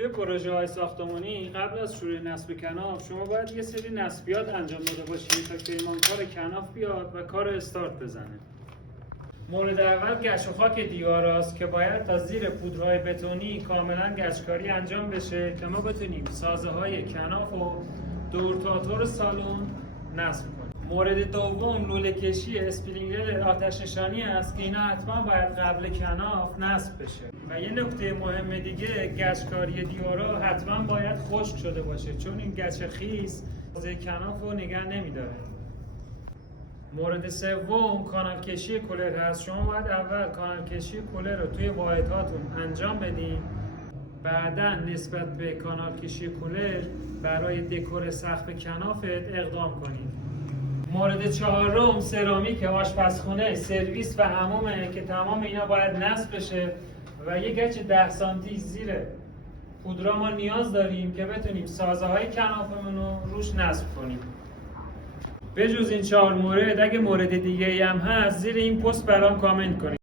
توی پروژه های ساختمانی قبل از شروع نصب کناف شما باید یه سری نصبیات انجام داده باشید تا که پیمانکار کناف بیاد و کار استارت بزنه. مورد اول گچ و خاک دیوار است که باید تا زیر پودرهای بتونی کاملا گچکاری انجام بشه که ما بتونیم سازه های کناف و دورتاتور سالن نصب کنیم. مورد دوم لوله کشی اسپرینکلر آتش نشانی است که اینا حتما باید قبل کناف نصب بشه. و یه نکته مهم دیگه گچکاری دیوارا حتما باید خشک شده باشه چون این گچ خیس کناف رو نگه نمیداره. مورد سوم کانال کشی کولر هست. شما باید اول کانال کشی کولر رو توی واحدهاتون انجام بدین، بعدا نسبت به کانال کشی کولر برای دکور سقف کنافت اقدام کنید. مورد چهارم سرامیک آشپزخونه، سرویس و حمومه که تمام اینا باید نصب بشه و یه گچ 10 سانتی زیر پودرا ما نیاز داریم که بتونیم سازه های کنافمون رو روش نصب کنیم. به جز این 4 مورد اگه مورد دیگه هم هست زیر این پست برام کامنت کنید.